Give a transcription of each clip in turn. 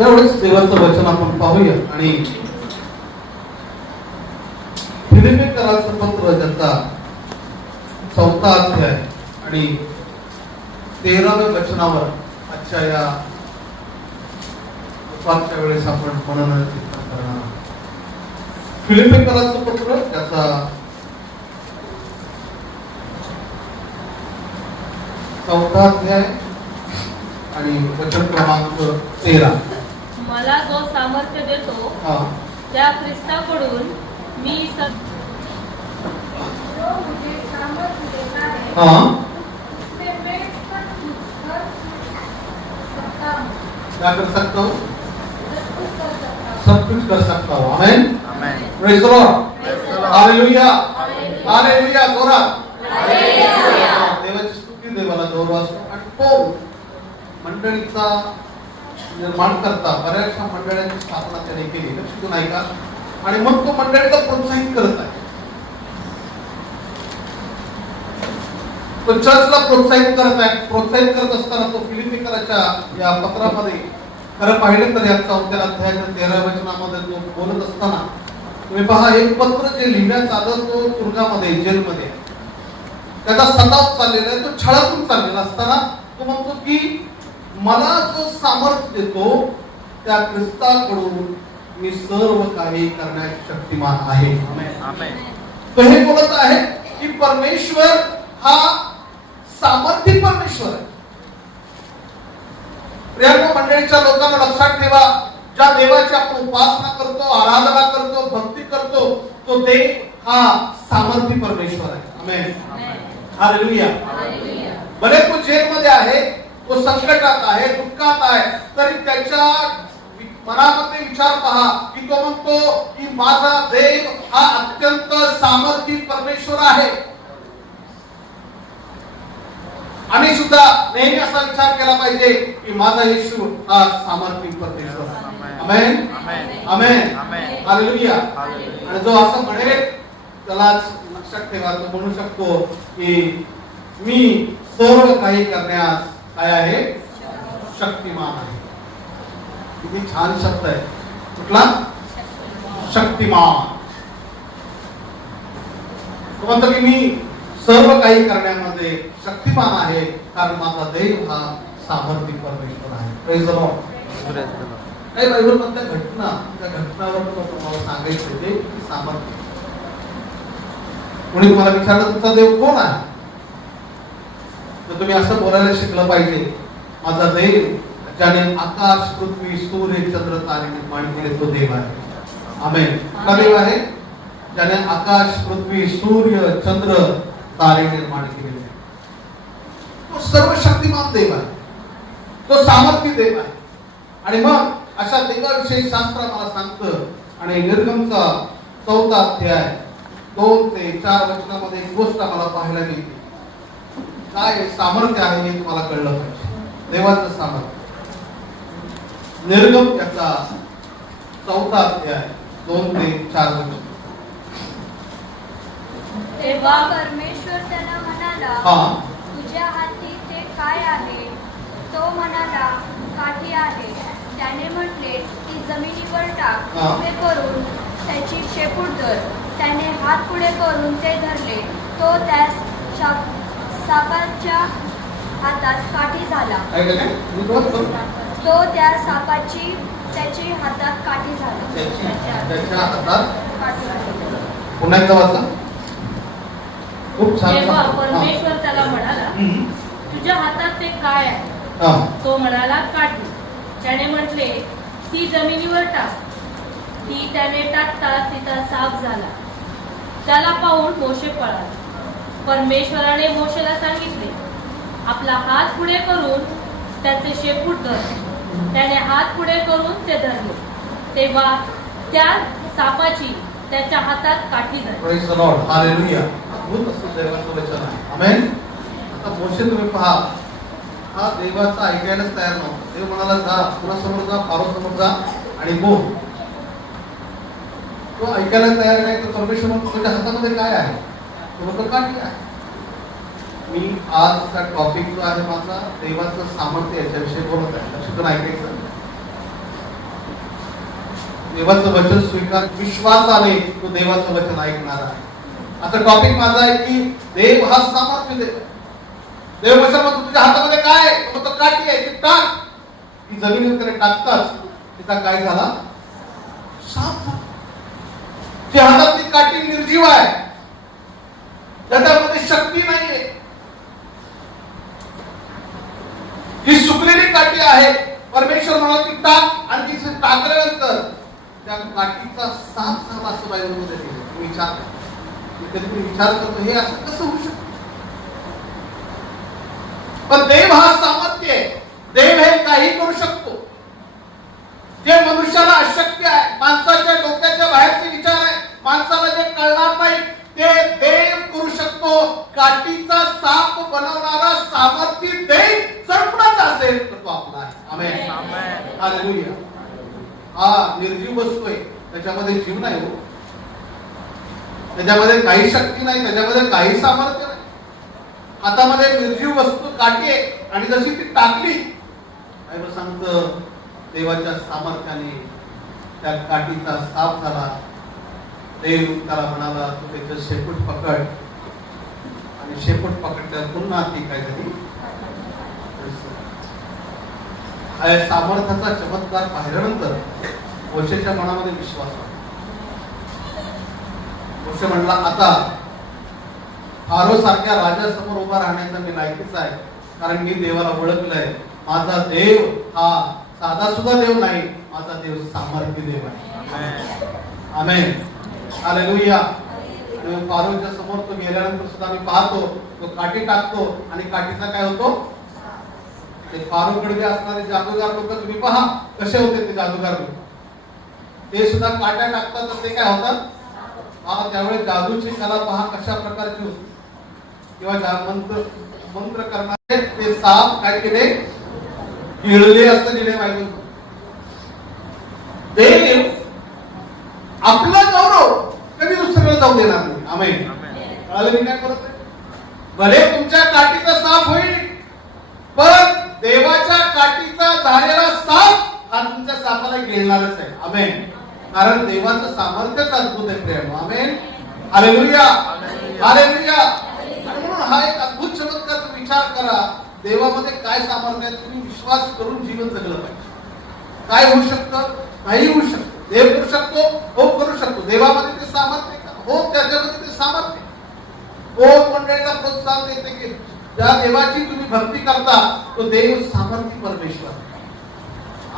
त्यावेळेस देवाचं वचन आपण पाहूया आणि फिलिप्पीकरांचं पत्र ज्याचा 4था अध्याय आणि 13व्या वचनावर आजच्या या दुपारच्या वेळेस आपण मनन कीर्तन करणार आहोत. फिलिप्पीकरांचं पत्र त्याचा 4था अध्याय आणि वचन क्रमांक 13. मला जो सामर्थ्य देतो त्या ख्रिस्ताकडून मी क्या कर सकता हूँ? सब कुछ कर सकता हूँ. Amen. Praise the Lord. Hallelujah. Hallelujah. जोरात. देवाची स्तुती देवाला जोर वाजतो. आणि तो मंडळीचा निर्माण करता बऱ्याचशा मंडळांची स्थापना त्याने केली. लक्ष देऊन ऐका. आणि मग तो मंडळीला प्रोत्साहित करत आहे. तो चर्चला प्रोत्साहित करत आहे. प्रोत्साहित करत असताना तो फिलिप्पीकराच्या या पत्रामध्ये खरं पाहिलं तर या 4थ्या अध्यायाच्या 13व्या वचनामध्ये तो बोलत असताना तुम्ही पहा, एक पत्र जे लिहिण्यात आलं तो तुरुंगामध्ये, जेलमध्ये, त्याचा सताव चाललेला आहे. तो छळातून चाललेला असताना तो म्हणतो की मला जो सामर्थ्य देतो त्या ख्रिस्ताकडून मी सर्व काही करण्यास शक्तिमान आहे. तो हे बोलत आहे की परमेश्वर हा सामर्थ्य परमेश्वर आहे. प्रियांनो मंडळीच्या लोकांना लक्षात ठेवा, ज्या देवाची आपण उपासना करतो, आराधना करतो, भक्ती करतो, तो देव हा सामर्थ्य परमेश्वर आहे. आमेन. हालेलुया. भले तो जेलमध्ये आहे, तो संकटात आहे, दुःखात आहे, तरी त्याच्या मनामध्ये विचार पहा की तो म्हणतो की माझा देव हा अत्यंत सामर्थ्य परमेश्वर आहे. आम्ही सुद्धा नेहमी असा विचार केला पाहिजे की माझा येशू हा सामर्थ्य परमेश्वर आहे. आमेन. आमेन. हालेलुया. आणि जो असं म्हणेल त्यालाच लक्षात ठेवा, तो म्हणू शकतो की मी सर्व काही करण्यास काय आहे? शक्तिमान आहे. किती छान शब्द आहे. कुठला? शक्तिमान. तो म्हणतो की मी सर्व काही करण्यामध्ये शक्तिमान आहे, कारण माझा देव हा सामर्थ्य परमेश्वर आहे. Praise the Lord. काही बायबल मधल्या घटना, त्या घटनावर तुम्हाला सांगायचं ते सामर्थ्य. कोणी तुम्हाला विचारलं तुमचा देव कोण आहे, तर तुम्ही असं बोलायला शिकलं पाहिजे, माझा देव ज्याने आकाश, पृथ्वी, सूर्य, चंद्र, तारे निर्माण केले तो देव आहे. आमेन. का देव आहे? ज्याने आकाश, पृथ्वी, सूर्य, चंद्र, तारे निर्माण केलेले. तो सर्वशक्तिमान देव आहे. तो सामर्थ्य देव आहे. आणि मग अशा देवाविषयी शास्त्र मला सांगतं. आणि निर्गमचा 4था अध्याय 2 ते 4 वचनामध्ये एक गोष्ट आम्हाला पाहायला मिळते. काय सामर्थ्य आहे हे तुम्हाला कळलं पाहिजे. देवाचं सामर्थ्य. निर्गम त्याचा 4था अध्याय 2 ते 4 वचन. तेव्हा परमेश्वर त्याला म्हणाला, तुझ्या हाती ते काय आहे? तो म्हणाला, काठी आहे. त्याने म्हटले, ती जमिनीवर टाक. पुढे करून त्याची शेपूट धर. त्याने हात पुढे करून ते धरले. तो त्या सापाच्या हातात काठी झाला. तो त्या सापाची त्याची हातात काठी झाला. त्याच्या हातात पुन्हा एकदा वाचा. खूप छान. तेव्हा परमेश्वर त्याला म्हणाला, तुझ्या हातात ते काय आहे? तो म्हणाला, काठी. त्याने म्हटले, ती जमिनीवर टाक. ती त्याने टाकताच तिचा साप झाला. त्याला पाहून मोशे पळाला. परमेश्वराने मोशेला सांगितले, आपला हात पुढे करून त्याचे शेपूट धर. त्याने हात पुढे करून ते धरले. तेव्हा त्या सापाची त्याच्या हातात काठी झाली. Praise the Lord. हालेलुया. अद्भुत असं देवाचं वचन आहे. आमेन. आता मोशे तुम्ही पहा, हा देवाचा ऐकायलाच तयार नव्हता. देव म्हणाला, जा पुरासमोर जा, फारो समोर जा आणि बोल. तो ऐकायला तयार नाही. तर परमेश्वर तुझ्या हातामध्ये काय आहे? तो म्हणतो काठी आहे. मी आजचा टॉपिक जो आहे माझा देवाचं सामर्थ्य याच्याविषयी बोलत आहे. लक्ष देऊन ऐकायचं. देवाचं वचन स्वीकार विश्वासाने तो देवाचं वचन ऐकणार आहे. आता टॉपिक माझा आहे की देव हा सामर्थ्य देव. देव कशा म्हणतो तुझ्या हातामध्ये काय आहे? तो काठी आहे ती टाक. ती जमिनीवर टाकताच तिचा काय झाला? साप झाला. ती हातातली काठी निर्जीव आहे, त्याच्यामध्ये शक्ती नाहीये. ही सुकलेली काठी आहे. परमेश्वर म्हणाला की टाक, आणि ती टाकल्यानंतर त्या काठीचा साप झाला असं बायबलमध्ये लिहिलं. विचार करतो हे असं कसं होऊ शकतं? पण देव हा सामर्थ्य आहे. देव हे काही करू शकतो जे मनुष्याला अशक्य आहे. माणसाच्या डोक्याच्या बाहेरचे विचार आहे, माणसाला जे कळणार नाही ते देव करू शकतो. काठीचा साप बनवणारा सामर्थ्य देव जर कुणाचा असेल तर तो आपला आहे. आमेन. हालेलुया. हा निर्जीव वस्तू आहे, त्याच्यामध्ये जीव नाही हो, त्याच्यामध्ये काही शक्ती नाही, त्याच्यामध्ये काही सामर्थ्य नाही. हातामध्ये निर्जीव वस्तू काठी आहे, आणि जशी ती टाकली बायबल सांगतं देवाच्या सामर्थ्याने त्या काठीचा साप झाला. देव त्याला म्हणाला तू त्याचं शेपूट पकड, आणि शेपूट पकडल्या पुन्हा ती काय झाली? सामर्थ्याचा चमत्कार पाहिल्यानंतर मोशेच्या मनामध्ये विश्वास आला. मोशे म्हणला आता फारो सारख्या राजासमोर उभा राहण्याचा मी लायकीच आहे, कारण मी देवाला ओळखलंय. माझा देव हा साधा सुद्धा देव नाही, माझा देव सामर्थ्य देव आहे. आमेन. हालेलुया. फारोच्या समोर तो गेल्यानंतर सुद्धा आम्ही पाहतो तो काठी टाकतो, आणि काठीचा काय होतो? ते फारोकडे असणारे जादूगार लोक तुम्ही पहा कसे होते ते जादूगार लोक. ते सुद्धा काट्या टाकतात तर ते काय होतात? त्यावेळेस जादूची कला पहा कशा प्रकारची होती. किंवा मंत्र करणारे ते साप काय केले? गिळले असं लिहिले बायबल. देव आपला गौरव कधी दुसऱ्याला जाऊ देणार नाही. आमेन. कळालं मी काय करत आहे? भले तुमच्या काठीचा साप होईल, पण देवाच्या काठीचा झालेला साप हा तुमच्या सापाला गिळणारच आहे. आमेन. कारण देवाचं सामर्थ्यच अद्भुत आहे प्रेम. आमेन. हालेलुया. हालेलुया. म्हणून हा एक अद्भुत चमत्कार तुम्ही विचार करा. देवामध्ये काय सामर्थ्य आहे, तुम्ही विश्वास करून जीवन जगलं पाहिजे. काय होऊ शकतं? काही होऊ शकतं. देव करू शकतो, हो करू शकतो. देवामध्ये ते सामर्थ्य का? हो, त्याच्यामध्ये ते सामर्थ्य. कोण मंडळीला प्रोत्साहन देते की ज्या देवाची तुम्ही भक्ती करता तो देव सामर्थ्य परमेश्वर.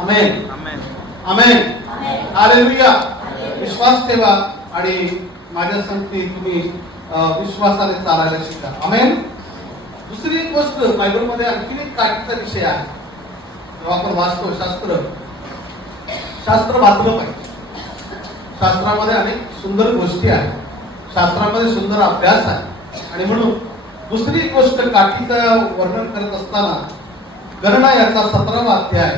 आमेन. आमेन. हालेलुया. विश्वास ठेवा आणि माझ्या संगती तुम्ही विश्वासाने चालायला शिका. आमेन. दुसरी एक गोष्ट बायबलमध्ये आणखी एक काठीचा विषय आहे. जेव्हा आपण वाचतो शास्त्र वाचलं पाहिजे. शास्त्रामध्ये अनेक सुंदर गोष्टी आहेत, शास्त्रामध्ये सुंदर अभ्यास आहे. आणि म्हणून दुसरी गोष्ट काठीचं वर्णन करत असताना गणना याचा 17वा अध्याय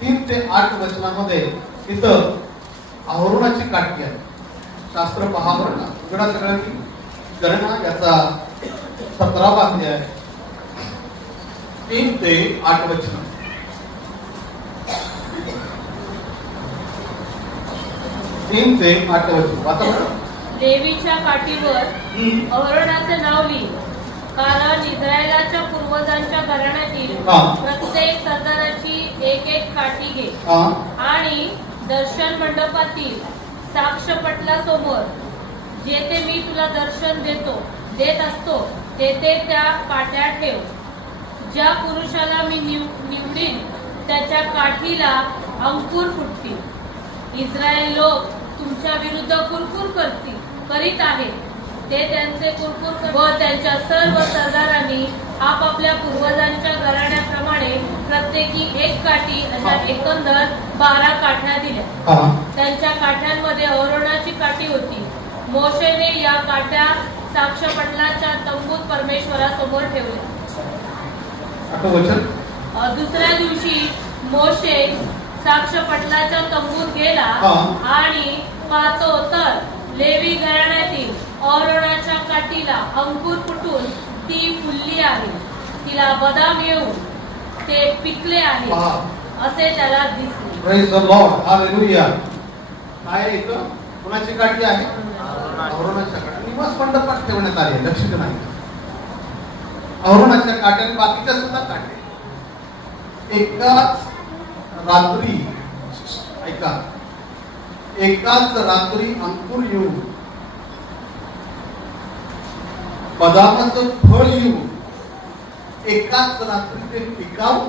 3 ते 8 वचनामध्ये तिथं अहरोनाची काठी आहे. शास्त्र पहा बरं का, उघडा सगळ्यांनी. गणना याचा 17वा अध्याय 3 ते 8 वचन. देवीच्या काठीवर अहरोनाचे नाव लिहि, कारण इस्रायलाच्या पूर्वजांच्या घराण्यातील प्रत्येक सरदाराची एक एक काठी घे, आणि दर्शन मंडपातील साक्षपटलासमोर जेथे मी तुला दर्शन देत असतो तेथे त्या काठ्या ठेव. ज्या पुरुषाला मी निवडीन त्याच्या काठीला अंकुर फुटतील. इस्रायल लोक तुमच्या विरुद्ध कुरकुर करीत आहेत. ते त्यांचे कुरकुर व त्यांच्या सर्व सरदारांनी आपापल्या पूर्वजांच्या घराण्याप्रमाणे प्रत्येकी एक काठी अशा एकंदर 12 काठ्या दिल्या. त्यांच्या काठ्यांमध्ये अहरोनाची काठी होती. मोशेने या काठ्या साक्षपटलाच्या तंबूत परमेश्वरासमोर ठेवल्या. दुसऱ्या दिवशी मोशे साक्षपटलाच्या तंबूत गेला आणि पाहतो तर लेवी घराण्यातील अहरोनाच्या काठीला अंकुर फुटून ती फुलली आहे. तिला बदाम येऊन ते पिकले आहे असे त्याला दिसले. Praise the Lord. हालेलुया. काय इथं कोणाची काठी आहे? अहरोनाच्या काठी. निवास मंडपात ठेवण्यात आली आहे, लक्ष नाही. अहरोनाच्या काट्याने बाकीच्या सुद्धा काटे. एकाच रात्री ऐका, एकाच रात्री अंकुर येऊन बदामाचं फळ येऊन एकाच रात्री ते पिकावं.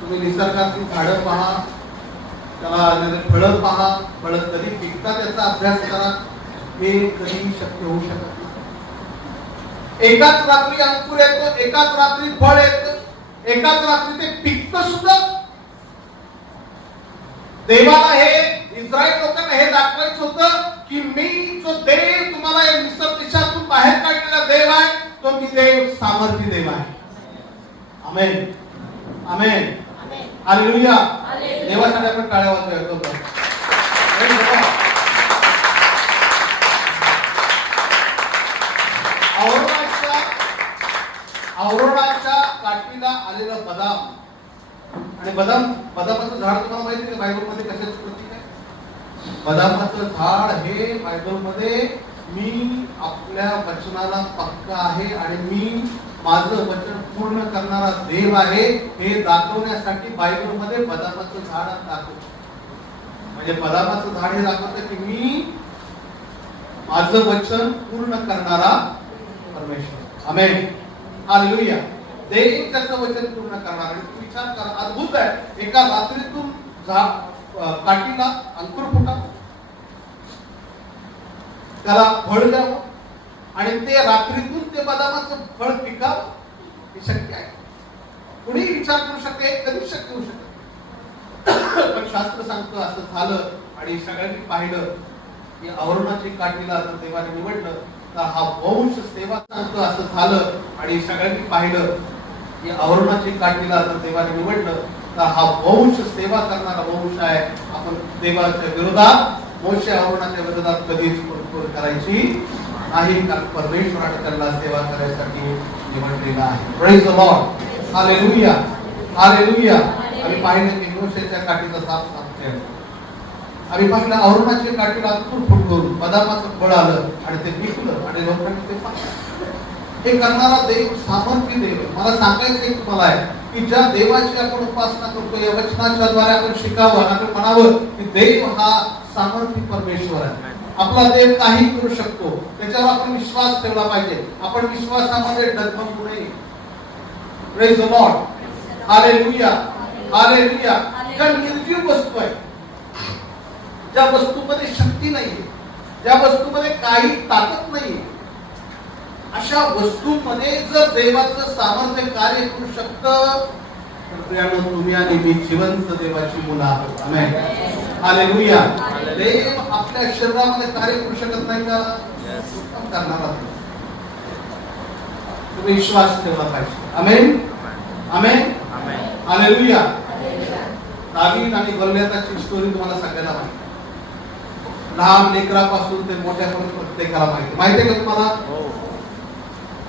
तुम्ही निसर्गातील झाडं पहा, त्याला फळं पहा, फळं कधी पिकतात याचा अभ्यास करा. हे कधी शक्य होऊ शकत नाही. एकाच रात्री अंकुर येतो, एकाच रात्री फळ येतं, एकाच रात्री ते पिकतं सुद्धा. देवाला हे इस्रायल लोकांना हे दाखवायचं होतं की मी जो देव तुम्हाला या मिस्र देशातून बाहेर काढलेला देव आहे, तो मी देव सामर्थ्य देव आहे. आमेन, आमेन, हालेलुया. देवासाठी आपण टाळ्या वाजवूया. अहरोनाच्या काठीला आलेलं बदाम, आणि बदामाचं झाड तुम्हाला माहिती आहे बायबल मध्ये कशाचं प्रतीक आहे? बदामाचं झाड हे बायबल मध्ये मी आपल्या वचनाला पक्का आहे आणि मी माझं वचन पूर्ण करणारा देव आहे हे दाखवण्यासाठी बायबल मध्ये बदामाचं झाड दाखवतो. म्हणजे बदामाचं झाड हे दाखवतं की मी माझं वचन पूर्ण करणारा परमेश्वर. आमेन, हालेलुया. देव त्याचं वचन पूर्ण करणार. आणि तुम्ही विचार करा, अद्भुत आहे. एका रात्रीतून काठीला अंकुर फुटा, त्याला फळ द्यावं आणि ते रात्रीतून ते बदामाचं फळ पिकावं. हे शक्य आहे? कुणी विचार करू शकते? कधी शक्य होऊ शकत. पण शास्त्र सांगतं असं झालं. आणि सगळ्यांनी पाहिलं की अहरोनाची काठीला जर देवाने निवडलं तर हा वंश सेवा सांगतं असं झालं. आणि सगळ्यांनी पाहिलं की अहरोनाची काठीला जर देवाने निवडलं तर हा वंश सेवा करणारा वंश आहे. आपण देवाच्या विरोधात, मोशे अहरोनाच्या विरोधात कधीच कुरकुर करायची नाही, कारण परमेश्वराने त्यांना सेवा करायसाठी निवडलेला आहे. Praise the Lord, hallelujah, hallelujah. आम्ही पाहिलं की मोशेच्या काठीचा साथ साथ आम्ही पाहिलं अहरोनाच्या काठीला अंकुर फुटून बदामाचं फळ आलं आणि ते पिकलं आणि लोकांनी ते पाहिलं. हे करणारा देव सामर्थ्य देव. मला सांगायचं तुम्हाला आहे की ज्या देवाची आपण उपासना करतो, या वचनाच्या द्वारे आपण शिकावं, आपण म्हणावं की देव हा सामर्थ्य परमेश्वर आहे. आपला देव काही करू शकतो, त्याच्यावर आपण विश्वास ठेवला पाहिजे. आपण विश्वासामध्ये डगमगू नये. Praise the Lord, hallelujah, hallelujah. ज्या निर्जीव वस्तू आहे, ज्या वस्तूमध्ये शक्ती नाहीये, ज्या वस्तूमध्ये काही ताकद नाहीये, अशा वस्तूमध्ये जर देवाचं सामर्थ्य कार्य करू शकतं तर तुम्ही आणि मी जिवंत देवाची मुलं आहोत. आमेन, हालेलुया. देव आपल्या शरीरामध्ये कार्य करू शकत नाही का? उत्तम करणारा देव. तुम्ही विश्वास ठेवला पाहिजे. आमेन, आमेन, हालेलुया. दावीद आणि गोलियाथची स्टोरी तुम्हाला सगळ्यांना माहिती. लहान लेकरापासून ते मोठ्यापर्यंत प्रत्येकाला माहिती आहे का तुम्हाला?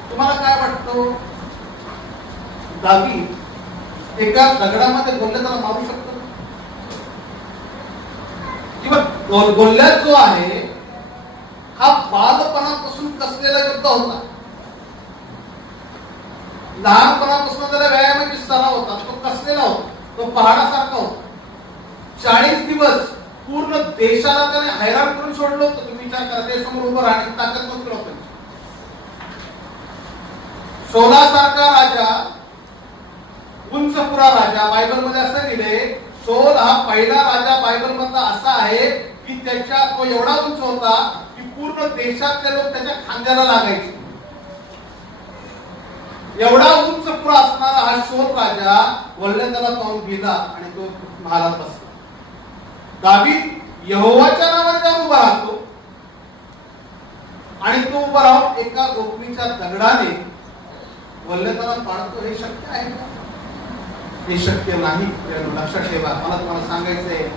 तुम्हाला काय वाटतं, दावीद एका दगडामध्ये गोलियाथला मारू शकतो? किंवा गोलियाथ जो आहे हा बालपणापासून कसलेला योद्धा होता. लहानपणापासून त्याला व्यायामाची सराव होता. तो कसलेला होता, तो पहाडासारखा होता. 40 दिवस पूर्ण देशाला त्याने हैराण करून सोडलं होतं. तुम्ही विचार करा, ते समोर उभं राहण्याची ताकद नव्हती लोकांची. शोलासारखा राजा, उंचपुरा राजा, बायबल मध्ये असं लिहिले, शोल हा पहिला राजा बायबल मधला असा आहे की तो एवढा उंच होता की पूर्ण देशातले लोक त्याच्या खांद्याला लागायचे. एवढा उंच पुरा असणारा हा शोल राजा गोलियाथला पाहून गेला आणि तो महालात बसला. दावीद यहोवाच्या नावाने जाऊन उभा राहतो आणि तो उभा राहून एका गोपनीच्या दगडाने गोलियाथला पाडतो. हे शक्य आहे का? हे शक्य नाही. लक्षात ठेवा. मला तुम्हाला सांगायचंय,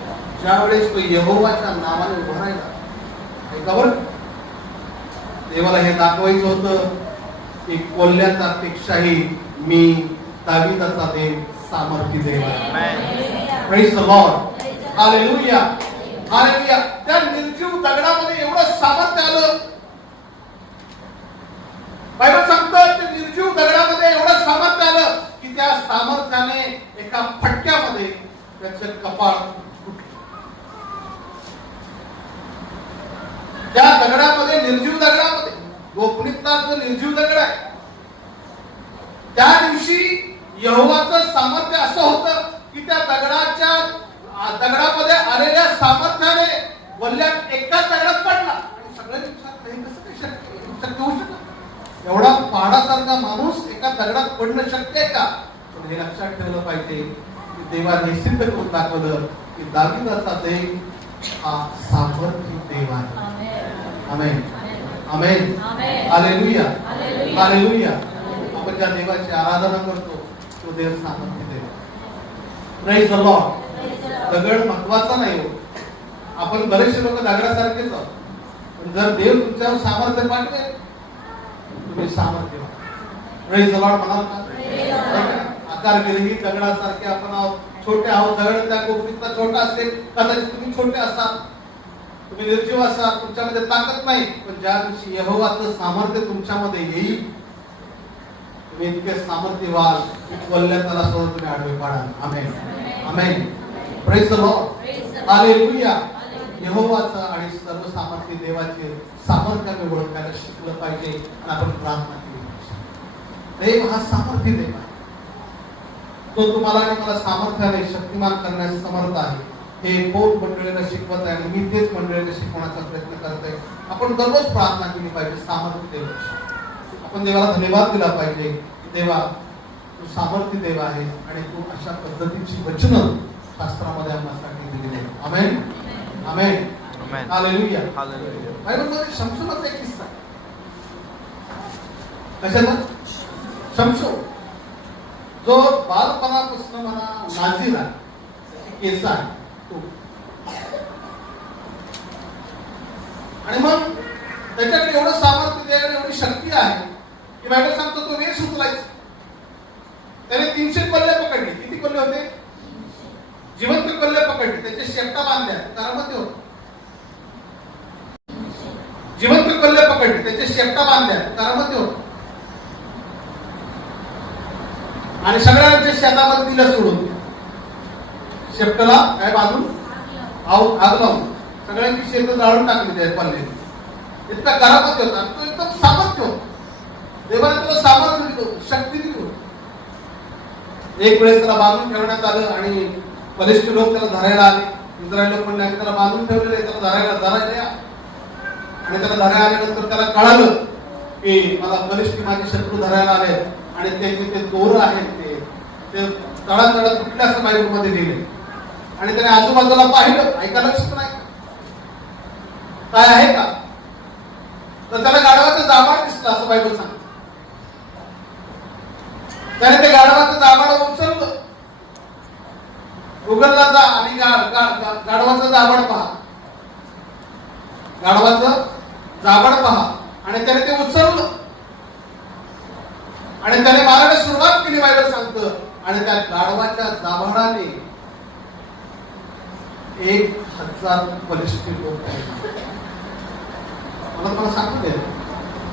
ज्या वेळेस तो यहोवाच्या नावाने उभा राहिला, ऐकावर देवाला हे दाखवायचं होतं की गोलियाथापेक्षाही मी दावीदाचा देव सामर्थ्य देव आहे. Praise the Lord, hallelujah. Hallelujah. त्या निर्जीव दगडामध्ये एवढं सामर्थ्य आलं. बायबल सांगतं त्या निर्जीव दगडामध्ये एवढं सामर्थ्य आलं की त्या सामर्थ्याने एका फटक्यामध्ये त्याचे कपाळ फुटलं. त्या दगडामध्ये, निर्जीव दगडामध्ये, गोपनीयता जो निर्जीव दगड आहे, त्या दिवशी यहोवाचं सामर्थ्य असं होतं की त्या दगडामध्ये आलेल्या सामर्थ्याने वल्ल्यात एकाच दगडात पडला. आणि सगळ्यांनी विचारलं, हे कसं काय शक्य होऊ शकत? एवढा पहाडासारखा माणूस एका दगडात पडणं शक्य आहे का? पण हे लक्षात ठेवलं पाहिजे की देवाने सिद्ध करून दाखवलं की दाविदाचा देव हा सामर्थ्य देव आहे. आमेन, आमेन, हालेलुया, हालेलुया. आपण ज्या देवाची आराधना करतो तो देव सामर्थ्य देव. Praise the Lord. दगड महत्वाचा नाही हो. आपण बरेचसे लोक दगडासारखेच आहोत. पण जर देव तुमच्यावर सामर्थ्य पाठवे, तुम्ही सामर्थ्य. प्रेज द लॉर्ड म्हणाल का? आकार विरहित दगडासारखे आपण आहोत, छोटे आहोत. दगड त्या गोष्टीचा छोटा असेल, कदाचित तुम्ही छोटे असाल, तुम्ही निर्जीव असाल, तुमच्यामध्ये ताकद नाही. पण ज्या दिवशी यहोवाचं सामर्थ्य तुमच्यामध्ये येईल, तुम्ही इतके सामर्थ्य व्हाल की वल्ल्याला सोडून तुम्ही आडवे पाडाल. Amen, amen. Praise the Lord, hallelujah. यहोवाचं आणि सर्व सामर्थ्य देवाचे सामर्थ्याने ओळखायला शिकलं पाहिजे आणि आपण प्रार्थना केली पाहिजे. देव हा सामर्थ्य देव आहे. तो तुम्हाला आणि मला सामर्थ्याने शक्तिमान करण्यास समर्थ आहे. हे पौल मंडळीला शिकवत आहे आणि मी तेच मंडळीला शिकवण्याचा प्रयत्न करत आहे. आपण दररोज प्रार्थना केली पाहिजे सामर्थ्य देवाची. आपण देवाला धन्यवाद दिला पाहिजे की देवा तू सामर्थ्य देव आहे आणि तू अशा पद्धतीची वचनं शास्त्रामध्ये आम्हाला दिलेली आहे. आमेन, आमेन, हालेलुया, हालेलुया. बायबलमध्ये शमशोनाचा एक किस्सा आहे. कशाचा? शमशोन जो बालपणापासून म्हणा नाझीर आहे, केस आहे तो. आणि मग त्याच्याकडे एवढं सामर्थ्य आहे, एवढी शक्ती आहे की बायबल सांगतो तो वेश उचलायचा. त्याने 300 कल्ले पकडले. किती कल्ले होते? जिवंत कल्ले पकडले. त्याचे शेपटा बांधल्या, तारामध्ये होत. जिवंत कल्ले पकडले, त्याचे शेपटा बांधल्या, तारामध्ये होत. आणि सगळ्यांच्या शेतामध्ये दिलं सोडून, शेपटाला काय बांधून आग लावून सगळ्यांची शेत जाळून टाकली त्या पल्ले. इतका करामती होता. तो एकदम सामर्थ्य होता. देवाने त्याला सामर्थ्य दिलं, शक्ती दिली. एक वेळेस त्याला बांधून ठेवण्यात आलं आणि बरेचसे लोक त्याला धरायला आले. इस्रायल लोक म्हणले आम्ही त्याला बांधून ठेवलेले, त्याला धरायला. आणि त्याला धरायला आल्यानंतर त्याला कळालं की मला बरेचसे माझे शत्रू धरायला आले आणि ते दोर आहेत ते तळात कुठल्या असं बायबलमध्ये लिहिले. आणि त्याने आजूबाजूला पाहिलं, ऐकायला लक्ष नाही काय आहे का, तर त्याला गाढवाचं जाबाड दिसलं असं बायबल सांगतं. त्याने ते गाढवाचं जाबाड उचललं. गुगलला जा आणि गाढवाचं जाबाड पहा, गाढवाचं जाबाड पहा. आणि त्याने ते उचललं आणि त्याने मारायला सुरुवात केली बायबल सांगतं. आणि त्या गाढवाच्या जाबाडाने 1000 बलिष्ठ लोक मला सांगू दे,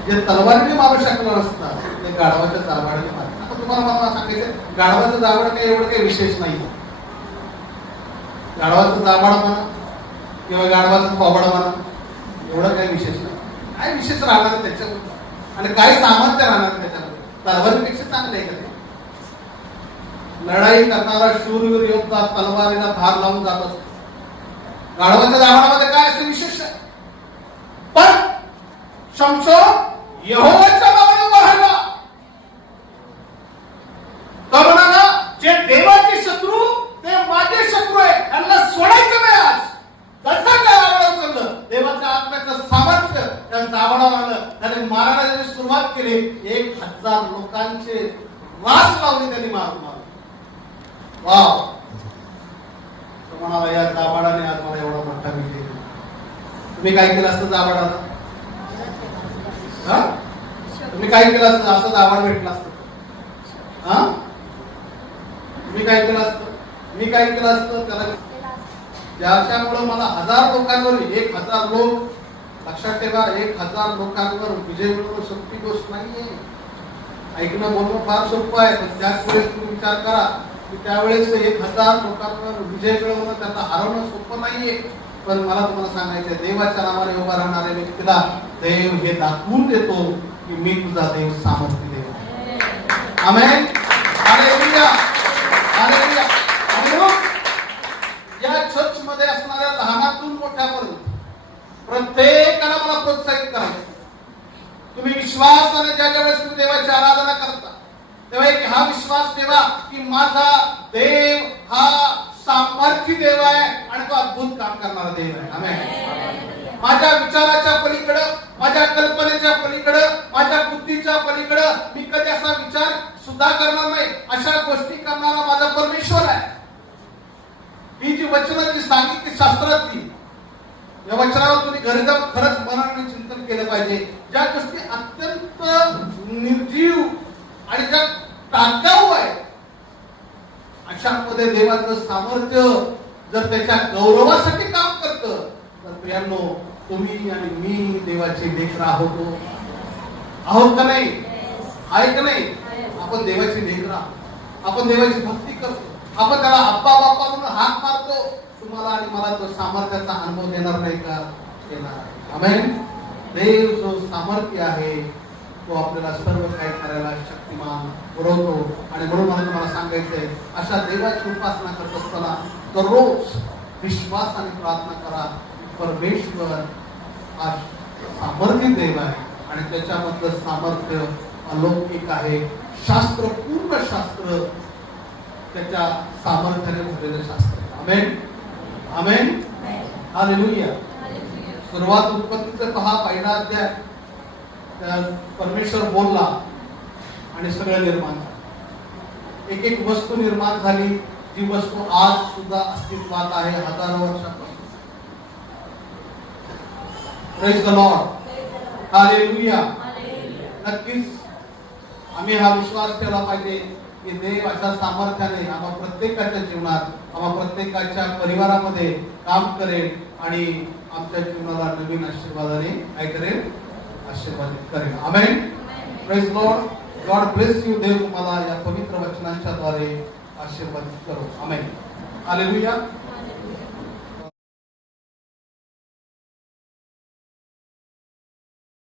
जे तलवारीने मारू शकणार असतात ते गाढवाच्या जाबाडाने मारतात. आता तुम्हाला मला सांगायचं, गाढवाचं जाबाड काही एवढं काही विशेष नाही. गाढवाचं जाबाड म्हणा किंवा गाढवाचं पोबड म्हणा, एवढं काही विशेष नाही. काय विशेष राहणार त्याच्यामध्ये आणि काय सामर्थ्य राहणार त्याच्यामध्ये? तलवारीपेक्षा चांगलं आहे का ते? लढाई करणारा शूरवीर योद्धा तलवारीला धार लावून जात असतो. गाढवाच्या जाबाडामध्ये काय असं विशेष आहे? पण शमशोन यहोवाच्या नावाने उभा राहिला. तो म्हणाला, जे देवाचे शत्रू ते माझे शत्रू आहे, त्यांना सोडायचं नाही. आज जसा काय आवड उचललं, देवाच्या आत्म्याचं सामर्थ्य त्या जाबाडावर आलं. त्याने मारायला ज्याने सुरुवात केली, 1000 लोकांचे वास लावले त्यांनी मारून. वाव. तो म्हणाला, या जाबाडाने आज मला एवढा मोठा विजय दिला. तुम्ही काय केलं असतं जाबाडाला? तुम्ही काय केलं असतं? असं जाबाड भेटलं असतं? तुम्ही काय केलं असतं? मी काय केलं असतं? त्याला ज्याच्यामुळे मला 1000 लोकांवर 1000 लोक, लक्षात ठेवा, 1000 लोकांवर विजय मिळवणं सोपी गोष्ट नाहीये. ऐकणं बोलणं फार सोपं आहे, पण त्याच वेळेस तुम्ही विचार करा की त्यावेळेस 1000 लोकांवर विजय मिळवणं, त्यांना हरवणं सोपं नाहीये. पण मला तुम्हाला सांगायचं, देवाच्या नावाने उभा राहणाऱ्या व्यक्तीला देव हे दाखवून देतो की मी तुझा देव, सामर्थ्य देव. आमेन. हालेलुया. हालेलुया. आणि मग या चर्च मध्ये असणाऱ्या लहानातून मोठ्यापर्यंत प्रत्येकाला मला प्रोत्साहित करायचं. तुम्ही विश्वासाने ज्या वेळेस तुम्ही देवाची आराधना करता तेव्हा एक हा विश्वास ठेवा की माझा देव हा सामर्थ्य देव आहे आणि तो अद्भुत काम करणारा देव आहे. आमेन. माझ्या विचाराच्या पलीकडं, माझ्या कल्पनेच्या पलीकडं, माझ्या बुद्धीच्या पलीकडं मी कधी असा विचार सुद्धा करणार नाही. अशा गोष्टी करणारा माझा परमेश्वर आहे. ही जी वचनं जी सांगितली शास्त्रातली, या वचनावर तुम्ही घरी जाऊन खरंच मनाने चिंतन केलं पाहिजे. ज्या गोष्टी अत्यंत निर्जीव आणि ज्या टाकाऊ आहे, अशामध्ये देवाचं सामर्थ्य जर त्याच्या गौरवासाठी काम करतं, तर प्रियांनो, तुम्ही आणि मी देवाचे लेकरं आहोत का नाही? आहे का नाही? आपण देवाची लेकरं आहोत. आपण देवाची भक्ती करतो. आपण त्याला अब्बा बाप्पा म्हणून हाक मारतो. तुम्हाला आणि मला तो सामर्थ्याचा अनुभव देणार नाही का? देणार. आमेन. देव जो सामर्थ्य आहे तो आपल्याला सर्व काही करायला शक्तिमान पुरवतो. आणि म्हणून मला तुम्हाला सांगायचंय, अशा देवाची उपासना करत असताना दररोज विश्वासाने प्रार्थना करा. परमेश्वर हा सामर्थ्य देव आहे आणि त्याच्यामधलं सामर्थ्य अलौकिक आहे. शास्त्र, पूर्ण शास्त्र त्याच्या सामर्थ्याने भरलेलं शास्त्र. आमेन. आमेन. हालेलुया. सुरुवात उत्पत्तीचं पहा, पहिला अध्याय. परमेश्वर बोलला आणि सगळं निर्माण झालं. एक एक वस्तू निर्माण झाली, जी वस्तू आज सुद्धा अस्तित्वात आहे, हजारो वर्षापासून. Praise the Lord. हालेलुया. नक्कीच आम्ही हा विश्वास ठेवला पाहिजे की देव अशा सामर्थ्याने आम्हा प्रत्येकाच्या जीवनात, आम्हा प्रत्येकाच्या परिवारामध्ये काम करेल आणि आमच्या जीवनाला नवीन आशीर्वादाने काय करेल? आशीर्वादित करेल. Amen. Praise Lord. God bless you. देव तुम्हाला या पवित्र वचनांच्या द्वारे आशीर्वादित करो. आमेन. हालेलुया.